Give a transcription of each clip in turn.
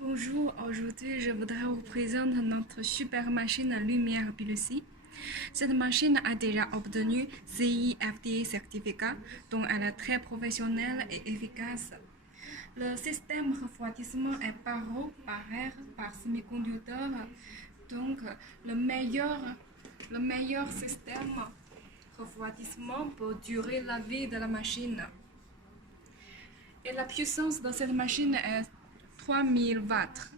Bonjour, aujourd'hui je voudrais vous présenter notre super machine Lumière Bilucy. Cette machine a déjà obtenu CIFDA certificat, donc elle est très professionnelle et efficace. Le système refroidissement est par eau, par air, par semi-conducteur, donc le meilleur système refroidissement pour durer la vie de la machine. Et la puissance de cette machine est 3000 watts.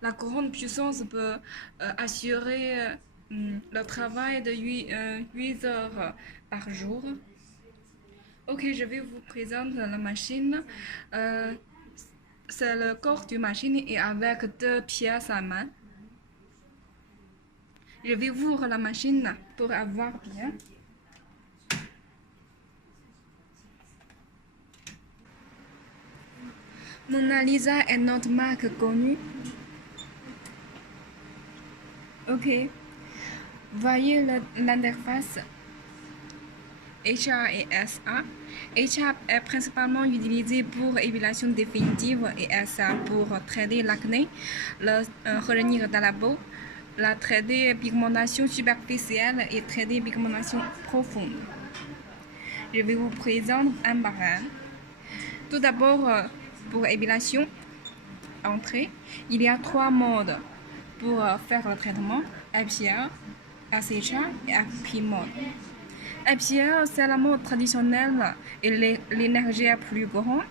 La grande puissance peut assurer le travail de 8 heures par jour. Ok, je vais vous présenter la machine. C'est le corps du machine et avec deux pièces à main. Je vais ouvrir la machine pour avoir bien. Mona Lisa est notre marque connue. Ok. Voyez l'interface HR et SA. HR est principalement utilisé pour épilation définitive et SA pour traiter l'acné, le revenir dans la peau, la traiter pigmentation superficielle et traiter pigmentation profonde. Je vais vous présenter un par un. Tout d'abord, pour épilation, entrée, il y a 3 modes pour faire le traitement: FPL, SHA et FP mode. FPL, c'est la mode traditionnelle et l'énergie est plus grande.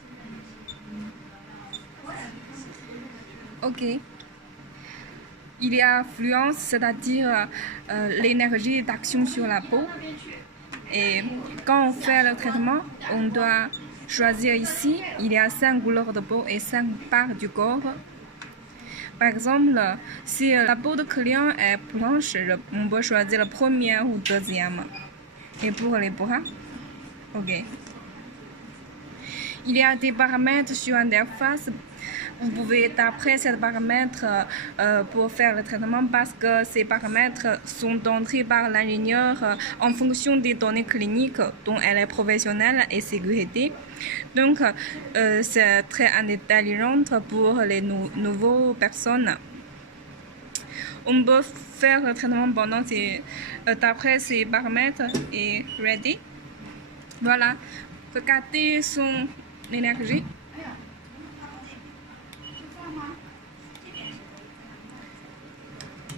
Ok. Il y a fluence, c'est-à-dire l'énergie d'action sur la peau. Et quand on fait le traitement, on doit choisir ici. Il y a 5 couleurs de peau et 5 parts du corps. Par exemple, si la peau de client est blanche, on peut choisir la première ou deuxième. Et pour les bras, ok. Il y a des paramètres sur l'interface. Vous pouvez taper ces paramètres pour faire le traitement parce que ces paramètres sont entrés par l'ingénieur en fonction des données cliniques dont elle est professionnelle et sécurité. Donc, c'est très intelligent pour les nouveaux personnes. On peut faire le traitement pendant d'après ces paramètres et ready. Voilà, regardez son énergie.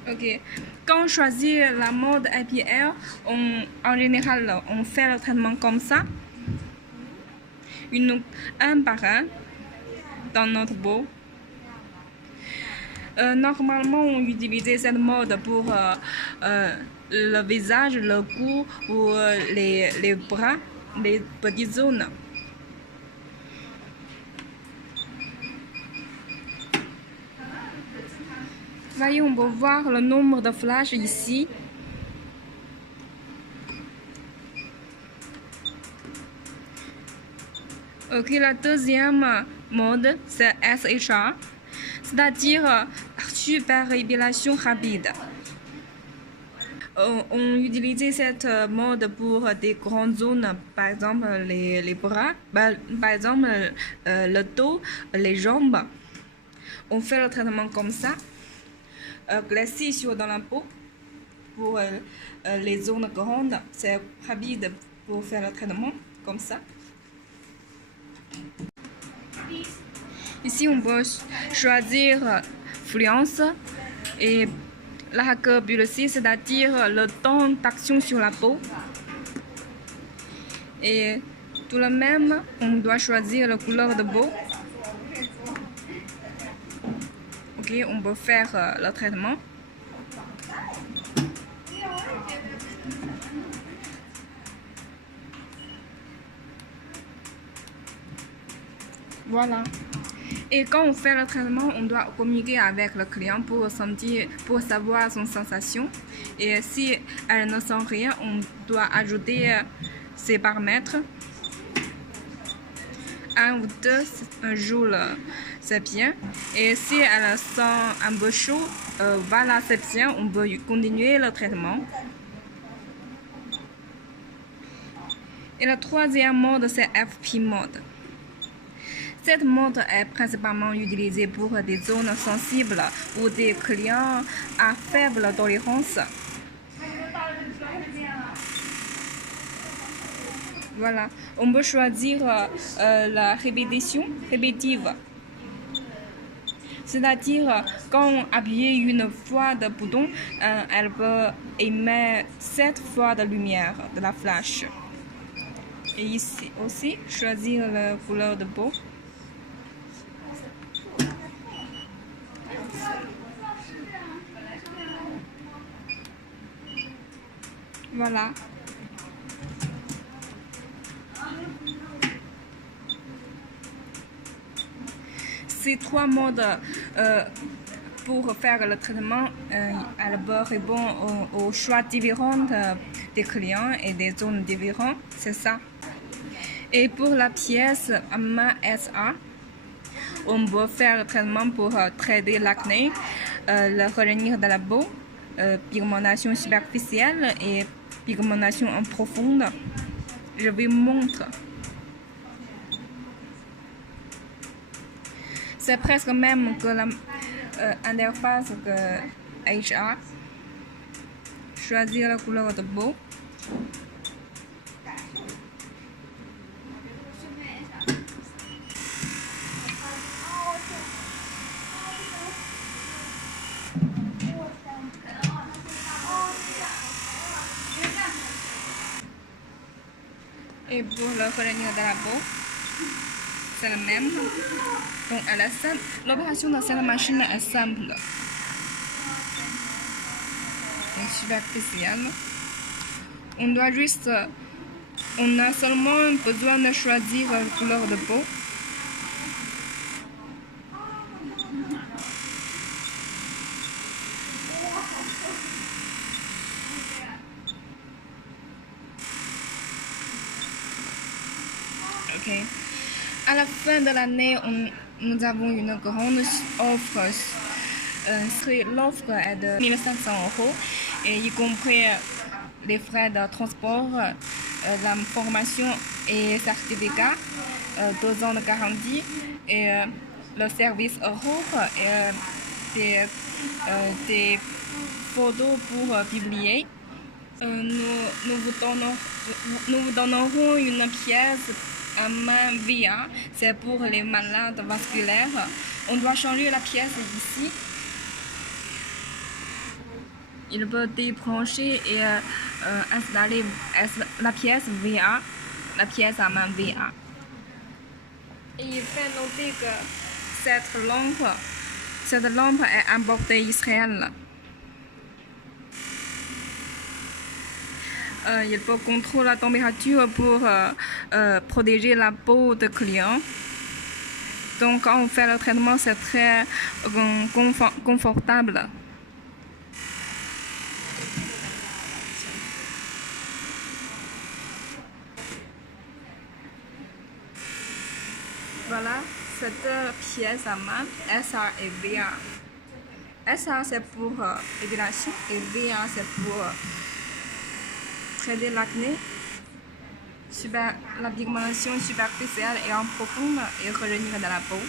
Ok. Quand on choisit la mode IPL, en général, on fait le traitement comme ça, un par un, dans notre peau. Normalement, on utilise cette mode pour le visage, le cou ou les bras, les petites zones. Voyez, on peut voir le nombre de flashs ici. Ok, la deuxième mode, c'est SHR, c'est-à-dire super épilation rapide. On utilise cette mode pour des grandes zones, par exemple les bras, par exemple le dos, les jambes. On fait le traitement comme ça. Glacé dans la peau pour les zones grandes, c'est rapide pour faire le traitement comme ça. Ici, on peut choisir fluence et la Bilucy, c'est-à-dire le temps d'action sur la peau. Et tout de même, on doit choisir la couleur de peau. Ok, on peut faire le traitement. Voilà. Et quand on fait le traitement, on doit communiquer avec le client pour savoir son sensation. Et si elle ne sent rien, on doit ajouter ces paramètres. 1 ou 2 jours, c'est bien. Et si elle sent un peu chaud, voilà, c'est bien. On peut continuer le traitement. Et le troisième mode, c'est FP mode. Cette mode est principalement utilisée pour des zones sensibles ou des clients à faible tolérance. Voilà, on peut choisir la répétition répétitive. C'est-à-dire, quand on appuie une fois le bouton, elle peut émettre 7 fois de lumière de la flash. Et ici aussi, choisir la couleur de peau. Voilà. Ces 3 modes pour faire le traitement, elle peut répondre aux choix différents des clients et des zones différentes, c'est ça. Et pour la pièce AMA SA, on peut faire le traitement pour traiter l'acné, le revenir de la peau, pigmentation superficielle et pigmentation en profonde. Je vais vous montrer. C'est presque même que l'interface que HA. Choisir la couleur de peau. Et pour le revenir de la peau, c'est le même. Donc, l'opération de cette machine est simple et superficielle. On a seulement besoin de choisir la couleur de peau. Okay. À la fin de l'année, nous avons une grande offre. L'offre est de 1 500 €, et y compris les frais de transport, la formation et certificat, 2 ans de garantie, et le service Europe et des photos pour publier. Nous vous donnerons une pièce à main VA, c'est pour les malades vasculaires. On doit changer la pièce ici. Il peut débrancher et installer la pièce VA, la pièce à main VA. Et il fait noter que cette lampe est importée d'Israël. Il peut contrôler la température pour protéger la peau de client. Donc quand on fait le traitement, c'est très confortable. Voilà, cette pièce à main, SA et VA. SA c'est pour épilation et VA c'est pour traiter l'acné, la pigmentation superficielle et en profonde et revenir de la peau.